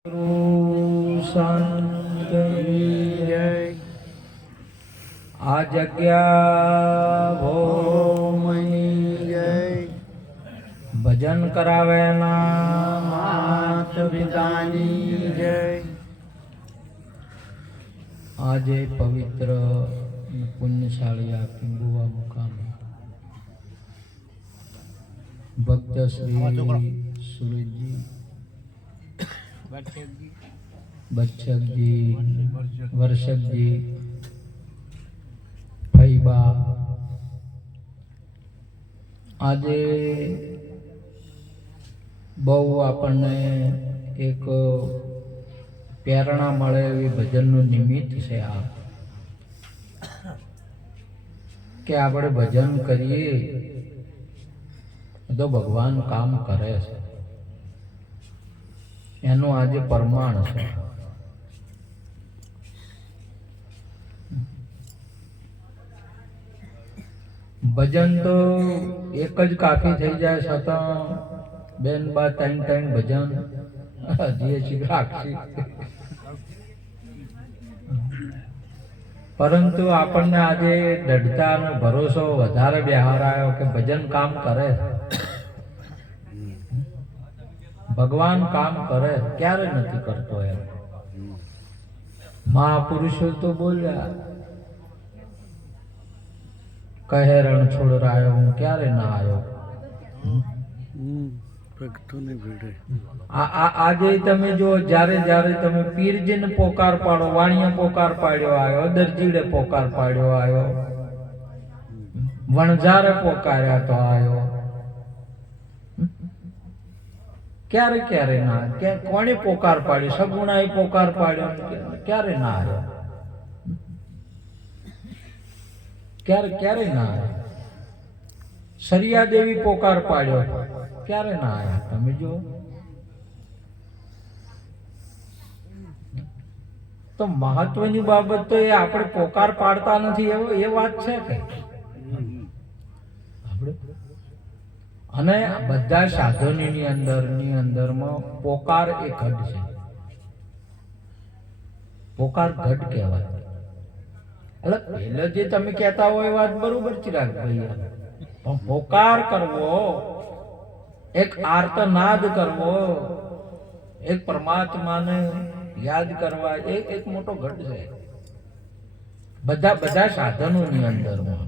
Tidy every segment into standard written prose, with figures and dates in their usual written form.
સંત જય આ જગ્યા ભોમની જય ભજન કરાવે ના માત પિતાની જય આજે પવિત્ર પુણ્યશાળી આ પિંગુવા મુકામે ભક્ત શ્રી સુરજી બચ્ચકજી વર્ષકજી ફૈબા આજે બહુ આપણને એક પ્રેરણા મળે એવી ભજનનું નિમિત્ત છે આ કે આપણે ભજન કરીએ તો ભગવાન કામ કરે છે એનું આજે પ્રમાણ છે. ભજન તો એક જ કાફી થઈ જાય છતાં બેન બા ત્રણ ભજન હજી રાખશી, પરંતુ આપણને આજે દઢતા અને ભરોસો વધારે બહાર આવ્યો કે ભજન કામ કરે, ભગવાન કામ કરે, ક્યારે નથી કરતો એમ. મહાપુરુષો તો બોલ્યા કહે રણ છોડ રાયો હું ક્યારે ના આવ્યો. આજે તમે જો જ્યારે તમે પીરજીને પોકાર પાડો, વાણિયા પોકાર પાડ્યો આવ્યો, દરજીડે પોકાર પાડ્યો આવ્યો, વણઝારે પોકાર્યા તો આવ્યો, ક્યારે ના, કોણે પોકાર પાડ્યો, સગુણાએ પોકાર પાડ્યો, ક્યારે ના આવ્યો, ક્યારે ના આવ્યો. સરિયા દેવી પોકાર પાડ્યો, ક્યારે ના આવ્યા. તમે જો તો મહત્વની બાબત તો એ આપણે પોકાર પાડતા નથી એ વાત છે કે આપણે. અને બધા સાધનોની અંદરમાં પોકાર એ ઘટ છે. પોકાર ઘટ કહેવાય. એટલે પહેલા જે તમે કહેતા હોય એ વાત બરોબર ચિરાગ ભાઈ, પણ પોકાર કરવો, એક આર્તનાદ કરવો, એક પરમાત્માને યાદ કરવા, એક મોટો ઘટ છે બધા સાધનોની અંદરમાં.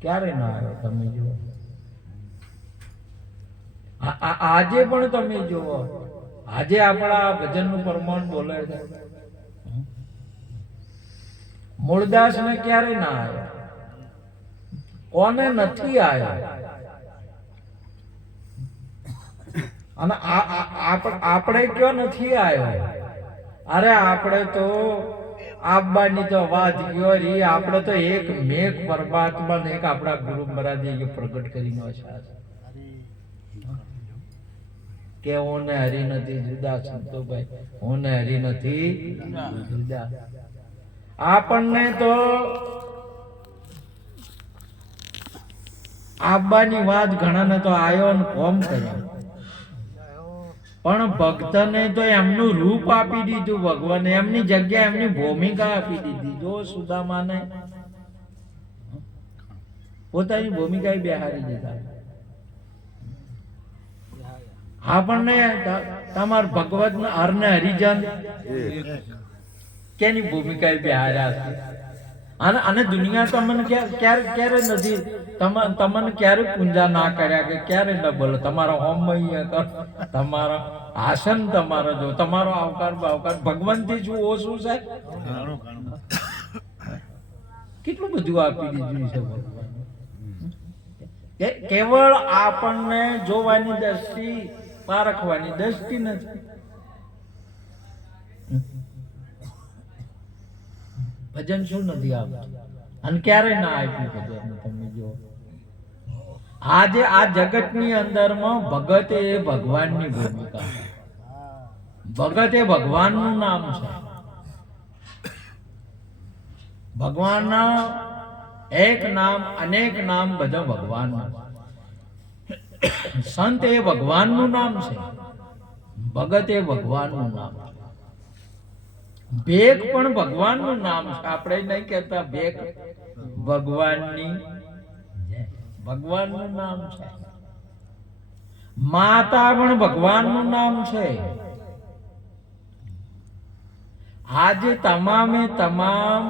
ક્યારે ના આવ્યો. તમે જુઓ આજે પણ તમે જુઓ, આજે આપણા ભજનનું પ્રમાણ બોલે છે. મૂળદાસ ને ક્યારે ના આવ્યો, કોને નથી આવ્યો. અને આપણે કયો નથી આવ્યો. અરે આપણે તો આબાની તો વાત ગયો રી, આપણે તો એક મેઘ પરમાત્મા ને એક આપણા ગુરુ મહારાજે પ્રગટ કરીને છે કે હું ને હરી નથી જુદા. સંતોભાઈ, હું ને હરી નથી જુદા. આપણને તો આબાની વાત ઘણાને તો આયો ને કોમ કર્યો, પણ ભક્તને તો એમનું રૂપ આપી દીધું ભગવાને, એમની જગ્યા એમની ભૂમિકા આપી દીધી. જો સુદામાને પોતાની ભૂમિકા બેહારી દીધા. આપણને તમાર ભગવત હરને હરિજન કેની ભૂમિકા બેહાર્યા છે. અને દુનિયા તમને ક્યારે નથી, તમને ક્યારે પૂંજા ના કર્યા, કે ક્યારે ન બોલો. તમારો હોમ તમારો આસન, તમારો જો તમારો આવકાર ભગવાનથી શું ઓછું છે. કેટલું બધું આપી દીધું છે ભગવાન. કેવળ આપણને જોવાની દ્રષ્ટિ, પારખવાની દ્રષ્ટિ નથી. ભજન શું નથી આવતું અને ક્યારે ના આપ્યું ભજન. તમે જો આજે આ જગતની અંદરમાં ભગત એ ભગવાનની ભૂમિકા, ભગત એ ભગવાનનું નામ છે. ભગવાનના એક નામ, અનેક નામ બધા ભગવાનના. સંત એ ભગવાનનું નામ છે, ભગત એ ભગવાનનું નામ છે, ભેખ પણ ભગવાનનું નામ છે. આપણે નહીં કહેતા ભેખ ભગવાનની, ભગવાનનું નામ છે. માતા પણ ભગવાનનું નામ છે. આજે તમામે તમામ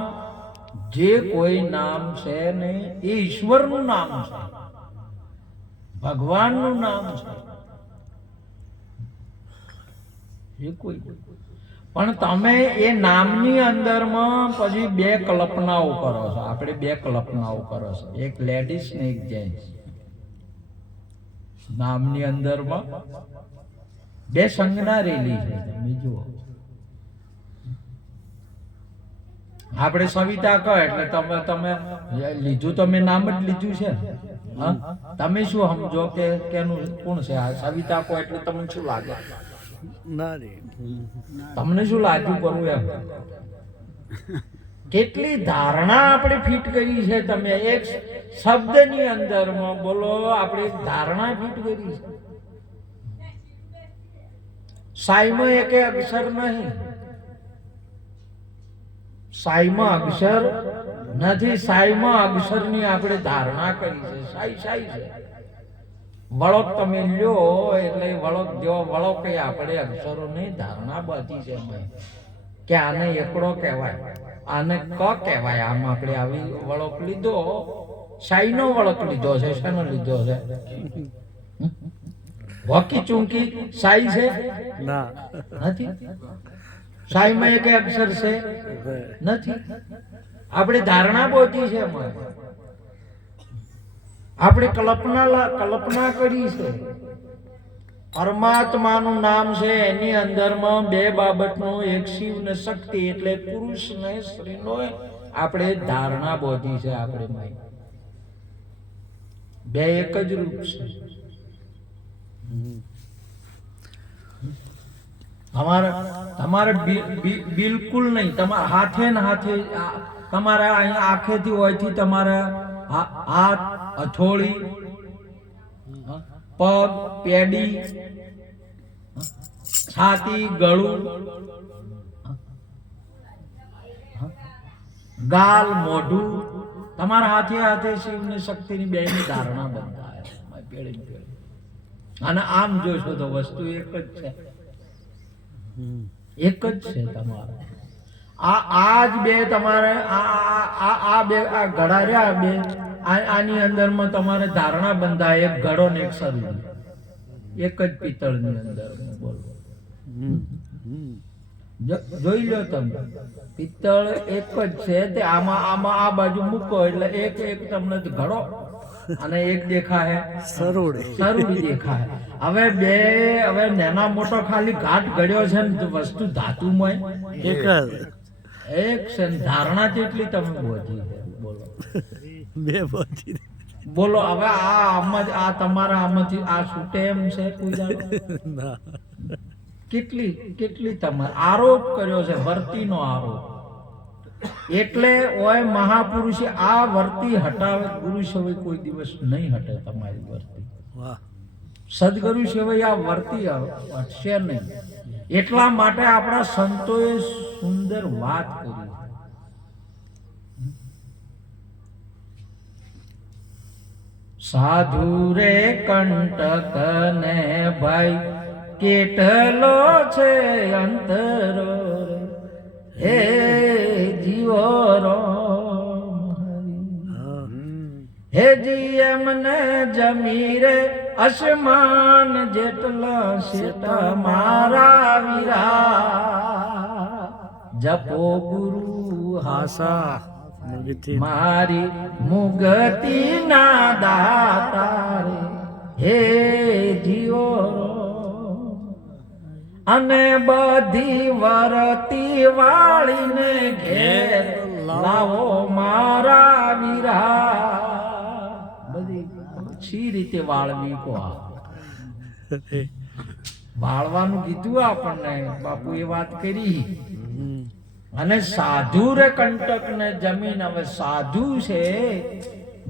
જે કોઈ નામ છે ને એ ઈશ્વરનું નામ છે, ભગવાનનું નામ છે. એ કોઈ પણ તમે એ નામની અંદરમાં પછી બે કલ્પનાઓ કરો છો. આપણે બે કલ્પનાઓ કરો છો, એક લેડીઝ ને એક જેન્ટ્સ. નામની અંદરમાં બે સંજ્ઞા રેલી છે. તમે જુઓ, આપણે સવિતા કહો એટલે તમે લીધું, તમે નામ જ લીધું છે. તમે શું સમજો કે કેનું કોણ છે આ સવિતા કહો એટલે તમને શું લાગે? તમને શું લાગ્યું કરવું એમ? કેટલી ધારણા આપણે ફિટ કરી છે. તમે એક શબ્દની અંદરમાં બોલો, આપણે ધારણા ફિટ કરી છે. સાઈમાં એકે અક્ષર નહીં, સાઈમાં અક્ષર નથી. સાઈમાં અક્ષરની આપણે ધારણા કરી છે. સાઈ સાઈ છે. વળક તમે લ્યો એટલે વળક જેવો વળક એ આપણે અક્ષરોની ધારણા બાંધી છે કે આને એકડો કહેવાય, આને ક કહેવાય. આમ આપણે આવી વળક લીધો, સાઈનો વળક લીધો છે. શેનો લીધો છે? વકી ચૂંકી સાઈ છે? નથી. સાઈમાં એક અક્ષર છે? નથી. આપણે ધારણા બાંધી છે. આપણે કલ્પના કરી છે. પરમાત્માનું નામ છે, એની અંદરમાં બે બાબતનું, એક શિવ ને શક્તિ એટલે પુરુષ ને સ્ત્રીનો આપણે ધારણા બાંધી છે. આપણે બે એક જ રૂપ છે. તમારે બિલકુલ નહીં. તમારા હાથે ને હાથે, તમારા અહીંયા આંખેથી હોયથી તમારા હાથ, હથોળી, પગ, પેડી, છાતી, ગળું, ગાલ, મોઢું, તમારા હાથે હાથે શિવ ને શક્તિની બેની ધારણા બંધાય પેડી પેડી. અને આમ જોશો તો વસ્તુ એક જ છે, એક જ છે. તમારે આ જ બે, તમારે આ બે આ ઘડા રહ્યા બે, આની અંદરમાં તમારે ધારણા બંધાય. એક ઘડો ને એક શરીર, એક જ પિત્તળની અંદર. બોલો, જોઈ લો તમે, પિત્તળ એક જ છે. તે આમાં આ બાજુ મૂકો એટલે એક એક તમને ઘડો અને એક દેખાય સરુડી દેખાય. હવે બે, હવે નાના મોટો ખાલી ઘાટ ઘડ્યો છે ને વસ્તુ ધાતુમાં એક છે. ધારણા કેટલી તમે બોધી છે? બોલો, બે બોધી. બોલો હવે આ તમારા આમાંથી આ છૂટે એમ છે? કોઈ કેટલી તમારે આરોપ કર્યો છે, વર્તીનો આરોપ. એટલે ઓય મહાપુરુષે આ વર્તી હટાવે. ગુરુ સિવાય કોઈ દિવસ નહીં હટે તમારી વર્તી. સદગુરુ સિવાય આ વર્તી હટશે નહીં. એટલા માટે આપણા સંતોએ સુંદર વાત કરી. સાધુ રે કંટક ને ભાઈ કેટલો છે અંતરો, હે જીવો રો હે જી એમને જમી રે અસમાન જેટલા છે તમારા વીરા. જપો ગુરુ હાસા મારી મુગતિ ના દાતા રે, હે જીવો. અને બધી વરતી વાળીને ઘેર લાવો મારા વીરા. બધી સી રીતે વાળવી કો? વાળવાનું કીધું આપણને બાપુ એ વાત કરી. અને સાધુ રે કંટક ને જમીન. હવે સાધુ છે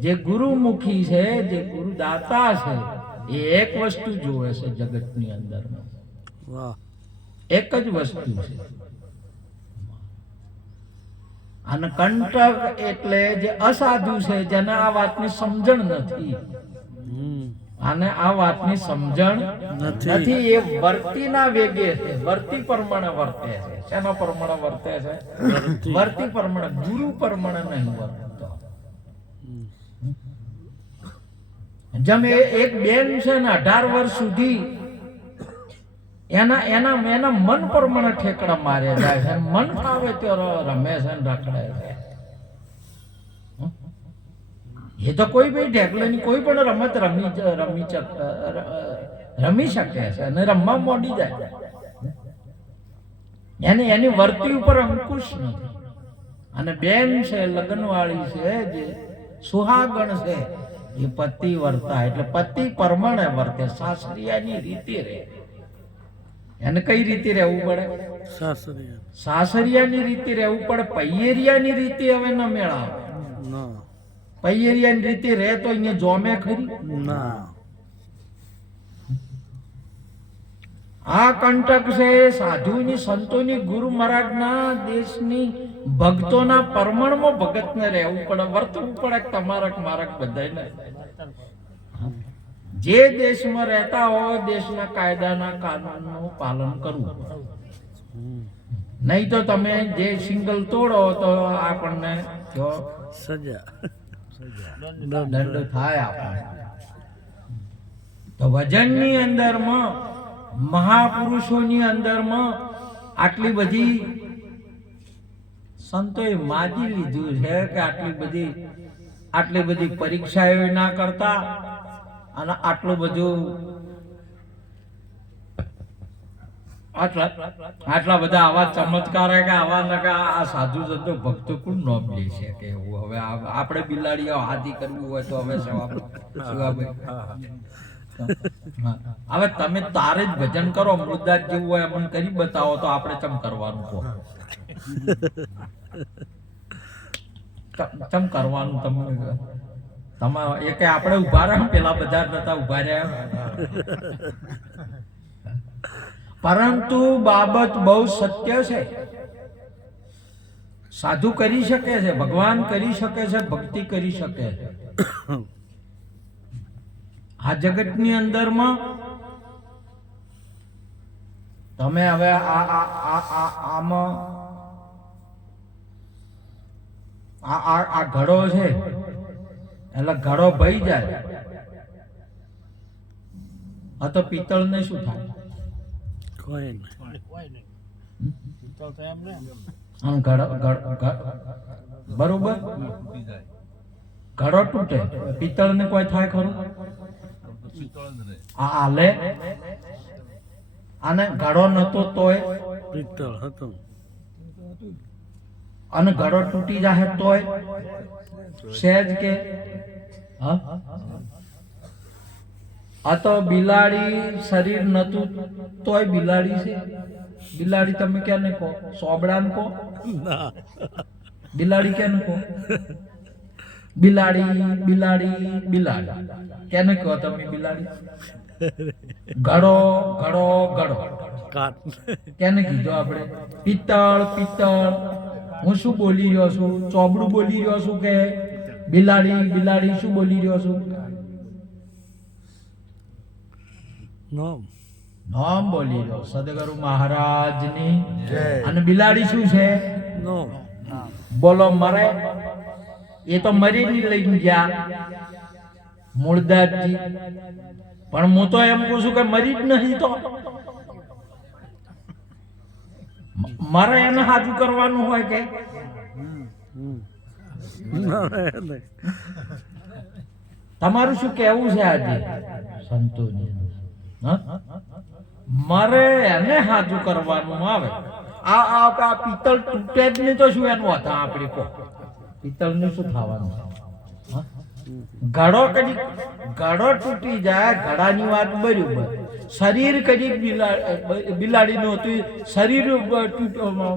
જે ગુરુમુખી છે, જે ગુરુદાતા છે, એ એક વસ્તુ જોવે છે જગતની અંદરમાં, વાહ, એક જ વસ્તુ છે. અને કંટક એટલે જે અસાધુ છે, જેને આ વાતની સમજણ નથી, અને આ વાતની સમજણ નથી, એ વર્તીના વેગે છે, વર્તી પ્રમાણે વર્તે છે. શેના પ્રમાણે વર્તે છે? વર્તી પ્રમાણે, ગુરુ પ્રમાણે નહીં વર્તતો. જેમ એક બેન છે ને 18 વર્ષ સુધી એના મન પ્રમાણે ઠેકડા મારે જાય છે, મન ફાવે તો રમે છે ને રખડે છે. એ તો કોઈ બી ઢેકલાની કોઈ પણ રમત રમી શકે છે અને રમવા મોડી જાય. એની વર્તી ઉપર અંકુશ નથી. અને બેન છે, લગ્નવાળી છે, જે સુહાગણ છે, એ પતિ વર્તા એટલે પતિ પ્રમાણે વર્તે, સાસરિયાની રીતે રહે. એને કઈ રીતે રહેવું પડે? સાસરિયાની રીતે રહેવું પડે. પૈયેરિયાની રીતે હવે ન મેળાવે. પૈયેરિયાની રીતે રહે તો અહીંયા જોમે ખરી ના. આ કંટક છે સાધુની, સંતોની, ગુરુ મહારાજના દેશની ભક્તોના પરમણમાં ભગતને રહેવું પડે, વર્તવું પડે. તમારક મારક બધાને જે દેશમાં રહેતા હોય દેશના કાયદાના કાનૂનનું પાલન કરવું. નહીં તો તમે જે સિંગલ તોડો તો આપણને સજા દંડ થાય. આપણને તો વજનની અંદરમાં, મહાપુરુષોની અંદરમાં આટલી બધી સંતોએ માજી લીધું છે કે આટલી બધી પરીક્ષાઓ ના કરતા, અને આટલું બધું આટલા બધા આવા ચમત્કાર કે આવા આ સાધુ સંતો ભક્તો કોણ નોમ લે છે કે એવું. હવે આપણે બિલાડીઓ હાથી કરવી હોય તો હવે હવે તમે તારે જ ભજન કરો, મુદ્દા જેવું હોય એમ કરી બતાવો તો આપણે ચમ કરવાનું કહો? ચમ કરવાનું તમે તમારા એ કે આપણે ઉભા રહ્યા, પેલા બધા નતા ઉભા રહ્યા. પરંતુ બાબત બહુ સત્ય છે. સાધુ કરી શકે છે, ભગવાન કરી શકે છે, ભક્તિ કરી શકે છે. આ જગતની અંદરમાં તમે હવે આમાં આ ઘડો છે, એટલે ઘડો ભઈ જાય, આ તો પિત્તળ ને શું થાય? કોઈ નહીં. બરોબર, ઘડો તૂટે, પિત્તળ ને કોઈ થાય ખરું? હાલે. અને ઘડો નતો તોય પિત્તળ હતો, અને ઘડો તૂટી જાય તોય સહેજ કે આ તો બિલાડી શરીર નતું તોય બિલાડી છે. બિલાડી તમે કેને કહો? સોબડાને કહો? બિલાડી કેને કહો? બિલાડી બિલાડી બિલાડી કેને કહો તમે? બિલાડી. ઘડો ઘડો ઘડો કેને કીધો આપણે? પિત્તળ પિત્તળ. હું શું બોલી રહ્યો છું? ચોબડું બોલી રહ્યો છું કે બિલાડી બિલાડી શું બોલી રહ્યો છું? નામ બોલી રહ્યો. સદગુરુ મહારાજની જય. અને બિલાડી શું છે? બોલો મરે? એ તો મરી લઈને ગયા મૂળદાસજી, પણ હું તો એમ કહું છું કે મરી જ નહીં. તો મારે એને હાજુ કરવાનું હોય કે તમારું શું કેવું છે આજે સંતોની? મારે એને હાજુ કરવાનું આવે. આ પિત્તળ તૂટે જ નહીં તો શું એનું હતા? આપણે કહો પિત્તળ નું શું થવાનું? ઘડો કદી ઘડો તૂટી જાય, ઘડાની વાત બરાબર. શરીર કદી બિલાડી નું હતું, શરીર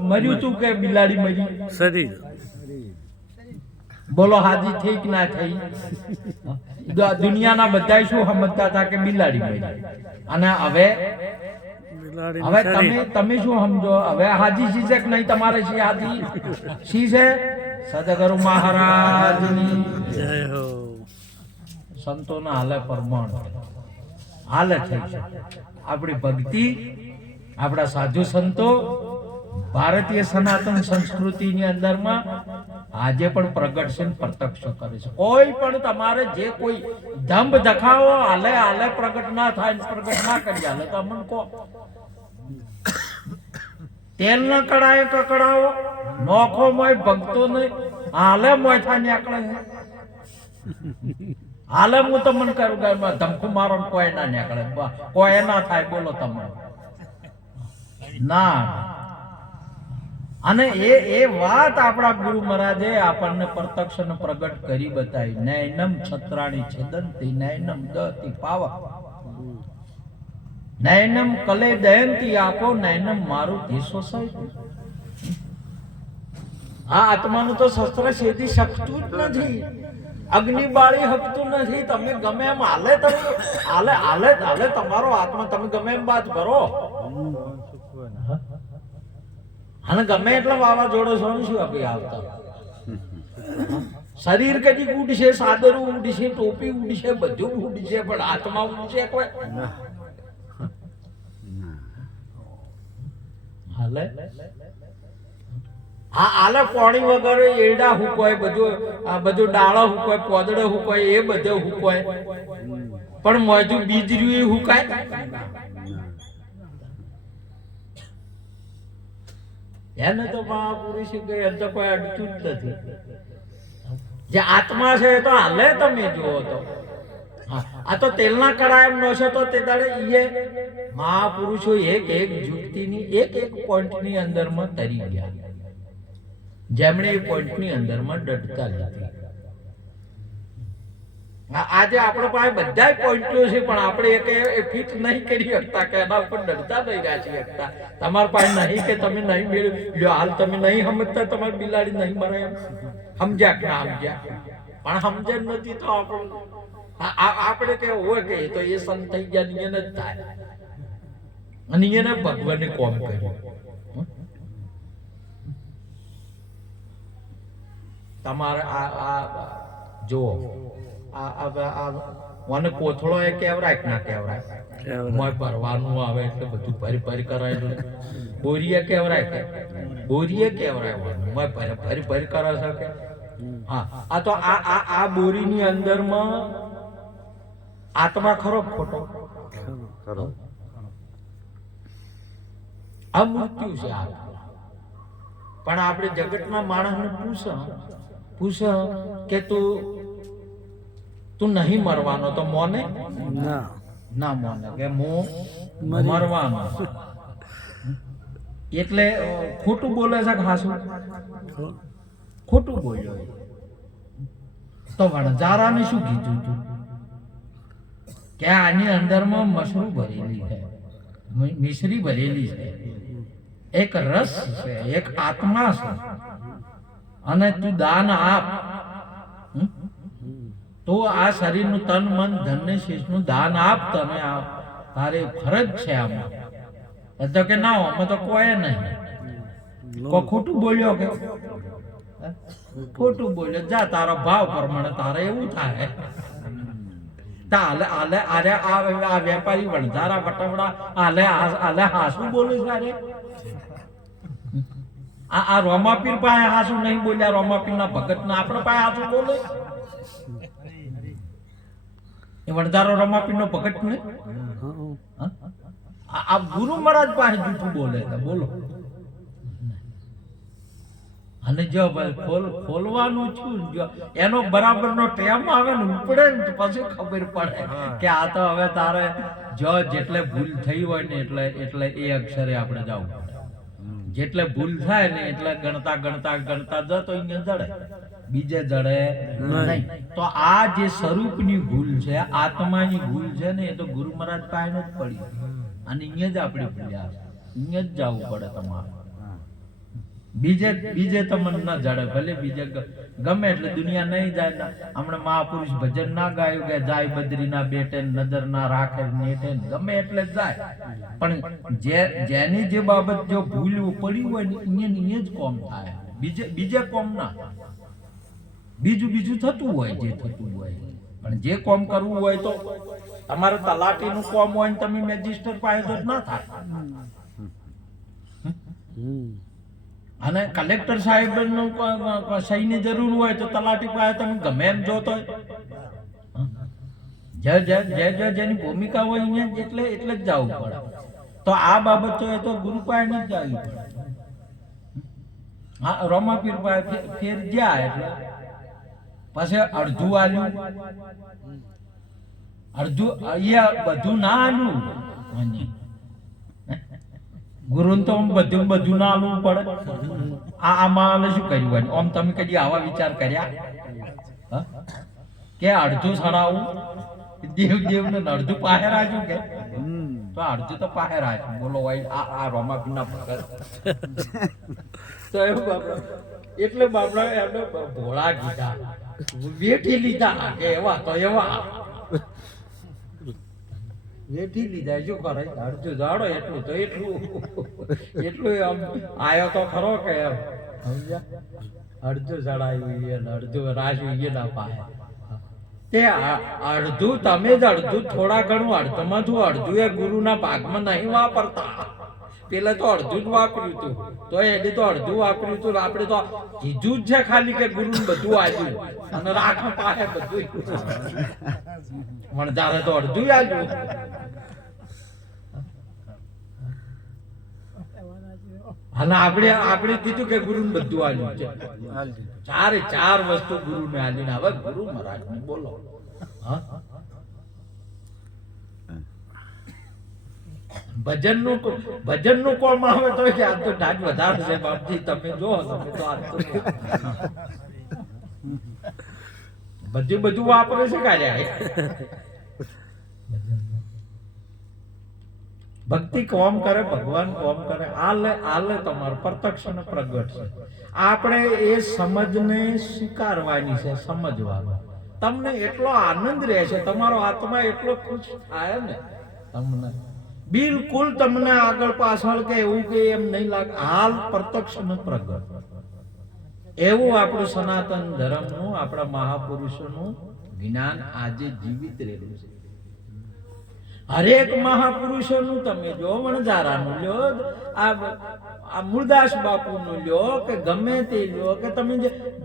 મર્યું હતું કે બિલાડી મરી? શરીર. બોલો હાજી થઈ કે ના થઈ? દુનિયાના બધા શું સમજતા હતા કે બિલાડી મરી, અને હવે તમે શું સમજો? હવે હાજી શી છે કે નહીં તમારે? શી હાજી શી છે? સદગુરુ મહારાજની જય હો. સંતોના હાલે પરમાણ હાલે થઈ છે. આપણી ભક્તિ, આપણા સાધુ સંતો ભારતીય સનાતન સંસ્કૃતિની અંદરમાં આજે પણ પ્રગટ છે, પ્રત્યક્ષ કરે છે. કોઈ પણ તમારે જે કોઈ દંભ દખાવો હાલે હાલે પ્રગટ ના થાય, પ્રગટ ના કરી હાલે તો અમને કહો. તેલ ના કડાય કકડાવો, નોખો મોય ભક્તો નહીં હાલે મોય થાય નીકળે. હાલે હું તમને કરું ધમકું મારો કોઈ ના નીકળે, કોઈ ના થાય. બોલો તમે ના. અને એ વાત આપણા ગુરુ મહારાજે આપણને પ્રત્યક્ષ ને પ્રગટ કરી બતાવી. નૈનમ છત્રાણી છેદંતી નૈનમ દતી પાવક નૈનમ કલે દયંતી આપો નૈનમ મારું ધીસો સાહેબ. આ આત્માનું તો શસ્ત્ર છેદી શકતું જ નથી, અગ્નિ બાળી શકતું નથી. તમે ગમે એમ હાલે, તમે હાલે હાલે હાલે તમારો આત્મા તમે ગમે એમ વાત કરો, અને ગમે એટલા વાવાઝોડો છો શું આપી આવતા. શરીર કદી ઉડશે, સાદરું ઉડશે, ટોપી ઉડશે, બધું ઉડશે, પણ આત્મા ઉડશે કોઈ હાલે? હા હાલે. પાણી વગર એડા હુકવાય, બધું ડાળો હુકવાય, પોદડો હુકવાય, એ બધે હુકવાય, પણ મોજું બીજ રહ્યું હુકાય. એને તો મહાપુરુષ કઈ એમ તો કોઈ અડતું જ નથી. જે આત્મા છે એ તો હાલે. તમે જુઓ તો આ તો તેલના કડા એમ નો છે તો તે દાડે એ મહાપુરુષો એક એક જુક્તિની એક એક પોઈન્ટની અંદરમાં તરી ગયા, જેમણે એ પોઈન્ટની અંદરમાં દઢતા લીધી. આજે આપણા પાસે બધા પોઈન્ટો છે, પણ આપણે એક ફિટ નહીં કરી શકતા કે એના ઉપર દઢતા નહીં રાખી શકતા. તમારા પાસે નહીં કે તમે નહીં મેળવ્યો, હાલ તમે નહીં સમજતા તમારી બિલાડી નહીં મરે એમ. સમજ્યા કે ના સમજ્યા? પણ સમજે નથી તો આપણે કે હોય કે તો એ સંત થઈ ગયા નિયન જ થાય, અને એને ભગવાને કોમ કર્યું. તમારે આ જુઓ, મને કોથળો એ કેવરાય કે ના કેવરાય? મોય ભરવાનું આવે એટલે બધું ભરી ભરી કરાયેલું. બોરીએ કેવરાય કે? બોરીએ કેવરાય મોય ભરી ભરી કરાવી શકે. હા, આ તો આ બોરીની અંદરમાં આત્મા ખરો ખોટો? આ મૃત્યુ છે આ. પણ આપણે જગતના માણસને પૂછ કે તું નહીં મરવાનો તો મોને ના મોને કે હું મરવાનો. એટલે ખોટું બોલે છે કે હાસું? ખોટું બોલ્યો. તો વણઝારાને શું કીધું તું કે આની અંદરમાં મશરૂ ભરેલી છે, મિશ્રી ભરેલી છે, એક રસ છે, એક આત્મા છે, અને તું દાન આપ. તો આ શરીરનું તન મન ધન ને શીશનું દાન આપ. તમે તારી ફરજ છે આમાં. તો કે ના આમાં તો કોઈ નહીં. ખોટું બોલ્યો કે? ખોટું બોલ્યો. જા તારો ભાવ પ્રમાણે તારે એવું થાય. આ વેપારી વણઝારા વટવડા આલે હાસું બોલે છે. આ રોમાપીર પાસે હાસું નહીં બોલ્યા. રોમાપીર ના ભગત ના આપણે પાસે હાસું બોલે. એ વણઝારો રોમાપીર નો ભગત ને આ ગુરુ મહારાજ પાસે જૂઠું બોલે. બોલો. અને જો ખોલવાનું છું, જો એનો બરાબર નો ટેમ આવે ને ઉપડે ને પછી ખબર પડે કે આ તો હવે તારે જો જેટલે ભૂલ થઈ હોય ને એટલે એ અક્ષરે આપણે જવું પડે. જેટલે ભૂલ થાય ને એટલે ગણતા ગણતા ગણતા જતો અહીંયા જડે, બીજે જડે નહીં. તો આ જે સ્વરૂપની ભૂલ છે, આત્માની ભૂલ છે ને, એ તો ગુરુ મહારાજ પાસે જ પડી. અને અહીંયા જ આપણે ભૂલ્યા, અહીંયા જ જવું પડે તમારે. બીજે તમને ન જડે, ભલે બીજે ગમે એટલે દુનિયા નહીં જાય ને. હમણાં મહાપુરુષ ભજન ના ગાયું કે જાય બદ્રીના બેટે નજર ના રાખે નેટે, ગમે એટલે જ જાય. પણ જેની જે બાબત જો ભૂલ પડી હોય ને એ જ કોમ થાય, બીજે કોમ ના. બીજું થતું હોય જે થતું હોય, પણ જે કોમ કરવું હોય તો તમારે તલાટીનું કોમ હોય ને તમે મેજિસ્ટર પાસે તો ના થાય. અને કલેક્ટર સાહેબ નું સહીની જરૂર હોય તો તલાટી પાસે તમે ગમે એમ જોતો જેની ભૂમિકા હોય અહીંયા એટલે જ જવું પડે. તો આ બાબત તો એ તો ગુરુ પાસે જ જવી પડે. હા, રોમાપીર પાસે ફેર ગયા એટલે પછી અડધું આલ્યું, અડધું અહીંયા બધું ના આલ્યું. ગુરુ તો બધું ના આલવું પડે. આમાં શું કર્યું હોય? આમ તમે કદી આવા વિચાર કર્યા કે અડધું સડાવું દેવ ને અડધું પાસે રાખ્યું કે? તો અડધું તો પાસે રાખ્યું. બોલો ભાઈ, આ રોમાપીર ના પકડ તો એવું બાપડા. એટલે બાપડા એમને ભોળા કીધા, વેઠી લીધા કે એવા તો એવા વેઠી લીધા. શું કરે? અડધું જાડો એટલું તો એટલું આમ આયો તો ખરો કે એમ સમજ્યા? અડધું જડાયું અડધું રાખ્યું ના પાય. તે અડધું તમે જ અડધું થોડા ઘણું અડધમાં અડધું એ ગુરુના ભાગમાં નહીં વાપરતા. પેલા તો અડધું જ વાપર્યું હતું, તો એને તો અડધું વાપર્યું હતું. આપણે તો કીધું જ છે ખાલી કે ગુરુ બધું આવ્યું અને રાખ પાસે બધું પણ તારે તો અડધું આવ્યું. અને આપણે કીધું કે ગુરુ બધું આવ્યું છે. ચાર વસ્તુ ગુરુ ને આલીને હવે ગુરુ મહારાજ ને બોલો. ભજન નું કોમ આવે તો કે આ તો ઢાક વધારે છે બાપજી, તમે જો તમે તો આ તો બધું વાપરે છે કાઢ્યા. ભક્તિ કોમ કરે, ભગવાન કોમ કરે. આલે તમારે પ્રત્યક્ષ અને પ્રગટ છે. આપણે એ સમજને સ્વીકારવાની છે, સમજવાનું. તમને એટલો આનંદ રહેશે, તમારો આત્મા એટલો ખુશ થાય ને તમને, બિલકુલ તમને આગળ પાછળ કે એવું કે એમ નહીં લાગે. હાલ પ્રત્યક્ષ અને પ્રગટ એવું આપણું સનાતન ધર્મનું, આપણા મહાપુરુષોનું જ્ઞાન આજે જીવિત રહેલું છે. હરેક મહાપુરુષોનું તમે જો, વણઝારાનું લ્યો, આ મૂળદાસ બાપુનું લ્યો કે ગમે તે લ્યો, કે તમે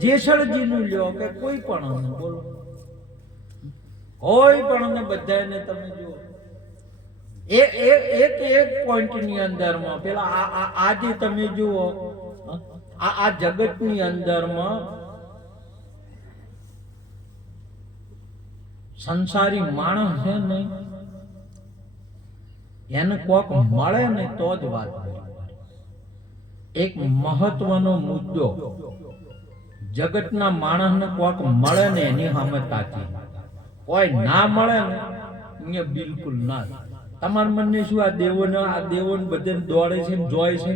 જેસળજીનું લ્યો કે કોઈ પણ બોલો, કોઈ પણ બધાને તમે જો એક પોઈન્ટ ની અંદરમાં પેલા આજે તમે જુઓ આ જગત ની અંદરમાં સંસારી માણસ છે ને એને કોક મળે ને તો જ વાત. એક મહત્વનો મુદ્દો, જગતના માણસને કોક મળે ને એની સામે તાકી, કોઈ ના મળે ને અહીંયા બિલકુલ ના. તમારા મનને શું આ દેવો બધે દોડે છે, જોય છે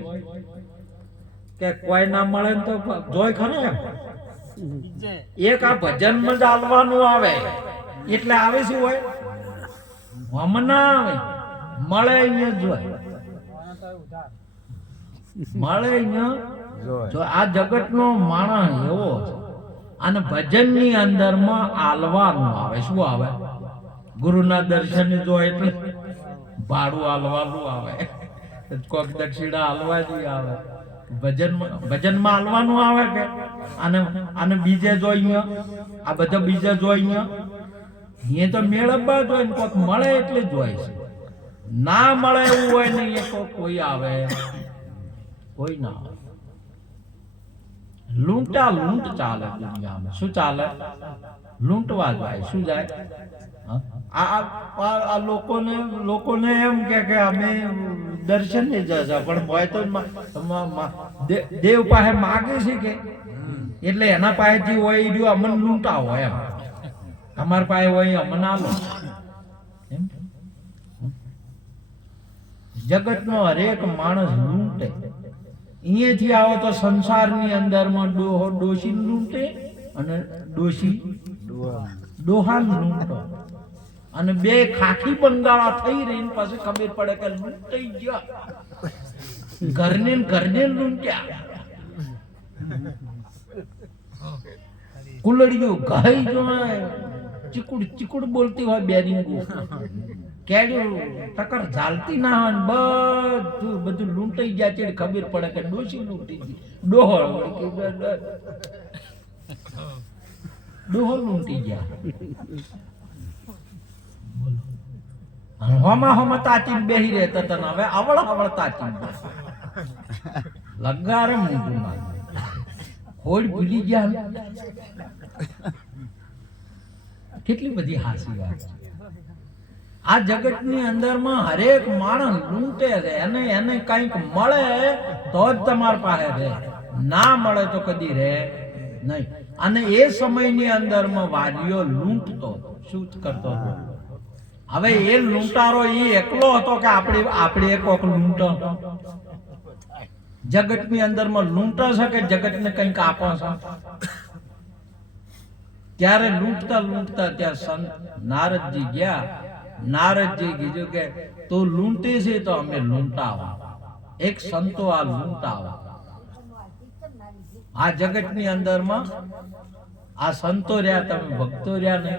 કે કોઈ ના મળે ને તો જોય ખરે એમ. એક આ ભજનમાં જ આલવાનું આવે એટલે આવે શું હોય? હમ ના આવે, મળે અહીંયા જોય, મળે અહીંયા જો. આ જગતનો માણસ એવો છે. અને ભજનની અંદરમાં આલવાનું આવે. શું આવે? ગુરુના દર્શન જોય એટલે ભાડું આલવાનું આવે, કોક દક્ષિણા આલવાની આવે. ભજનમાં આલવાનું આવે કે અને બીજે જોઈએ, આ બધા બીજા જોઈએ એ તો મેળવવા જોઈએ ને કોક મળે એટલે જોઈ છે. ના મળે એવું હોય ને એ કોઈ આવે, કોઈ ના આવે. લૂંટા લૂંટ ચાલે દુનિયામાં. શું ચાલે? લૂંટવા જાય. શું જાય? આ લોકોને એમ કે અમે દર્શન નહીં જશે, પણ હોય તો દેવ પાસે માગે છે કે એટલે એના પાસે જે હોય એ જો અમને લૂંટા હોય એમ. તમારા પાસે હોય અમને ના લો એમ. જગતનો હરેક માણસ લૂંટે. અહીંયાથી આવો તો સંસારની અંદરમાં ડોહો ડોશી લૂંટે અને ડોશી ડોહાન લૂંટો, અને બે ખાખી બંગાળા થઈ રહીને પછી ખબર પડે કે લૂંટાઈ ગયા, ઘરને લૂંટ્યા. કુલડિયું ગાય જો ચીકુડ બોલતી હોય, બેરિંગો કેડ્યું ટકર ઝાલતી ના હોય, બધું લૂંટાઈ ગયા છે. ખબર પડે કે ડોશી લૂંટી ગઈ, ડોહો લૂંટી ગયા. હોમાં તાચીને બેહી રહેતા હતા, હવે આવળ તાચી લગારે મોઢું હોડ ભૂલી ગયા. કેટલી બધી હાસી વાત છે. આ જગતની અંદરમાં હરેક માણસ લૂંટે છે, એને કંઈક મળે તો જ તમારી પાસે રહે, ના મળે તો કદી રહે નહીં. અને એ સમયની અંદરમાં વાલીઓ લૂંટતો શું કરતો હતો? હવે એ લૂંટારો એ એકલો હતો કે આપણે કોક લૂંટો? જગતની અંદરમાં લૂંટો છે કે જગતને કંઈક આપો છો? ત્યારે લૂંટતા ત્યાં સંત નારદજી ગયા. નારદજી કીધું કે તું લૂંટી છે તો અમે લૂંટાવા, એક સંતો આ લૂંટાવા. આ જગતની અંદરમાં આ સંતો રહ્યા, તમે ભક્તો રહ્યા ને,